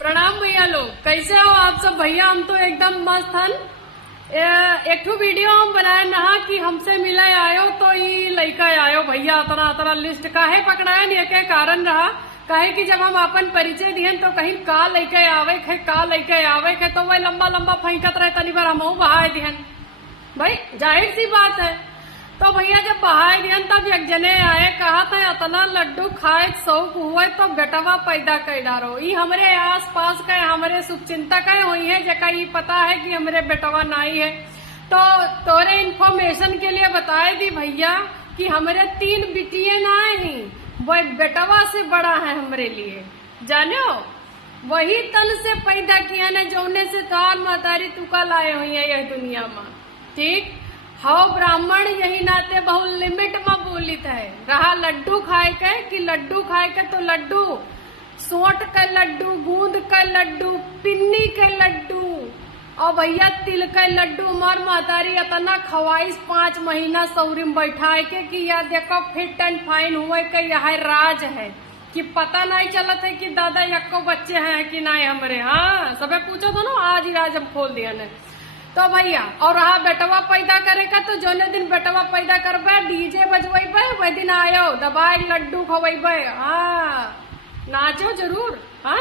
प्रणाम भैया लोग, कैसे हो आप सब भैया? हम तो एकदम मस्त हन। एक ठो वीडियो हम बनाए नहा कि हमसे मिले आयो तो ये लड़का आयो भैया अतना अतना लिस्ट काहे पकड़ाया नहीं के कारण रहा। काहे कि जब हम अपन परिचय दिहन तो कहीं का लड़के आवे खे का लड़के आवे खे तो वही लंबा लंबा फेंकत रहे, तनी बार हम बहाए दिहन। भाई जाहिर सी बात है। तो भैया जब बहाए दिहन तब एक जने आए, कहा था इतना लड्डू खाए शौक हुए तो बेटवा पैदा कर डारो। ये हमरे आस पास का हमरे शुभचिंतक है हुई है जका ये पता है कि हमरे बेटवा नाई है। तो तोरे इन्फॉर्मेशन के लिए बताए दी भैया कि हमरे 3 बिटिये ना ही वह बेटवा से बड़ा है हमरे लिए, जानो वही तन से पैदा किया ने जौने से काल मातारी तुका लाए हुई है यह दुनिया में। ठीक हाउ ब्राह्मण यही नाते बहुत लिमिट में बोलित है। रहा लड्डू खाए के कि लड्डू खाए के तो लड्डू सोट का लड्डू, गूंद का लड्डू, पिन्नी के लड्डू और भैया तिल का लड्डू। हमार मातारी इतना खवाइश 5 महीना सौरी में बैठाए के कि यह देखो फिट एंड फाइन हुए के यह राज है कि पता नहीं चलत है कि दादा यक्को बच्चे हैं कि नहीं हमरे। हाँ सबे पूछो तो ना, आज ही राज हम खोल दिया ने। तो भैया और रहा बेटवा पैदा करेगा तो जोने दिन बेटवा पैदा करबे डीजे बजवेबे वही दिन आयो दबाई लड्डू खवेबे। हाँ नाचो जरूर। हाँ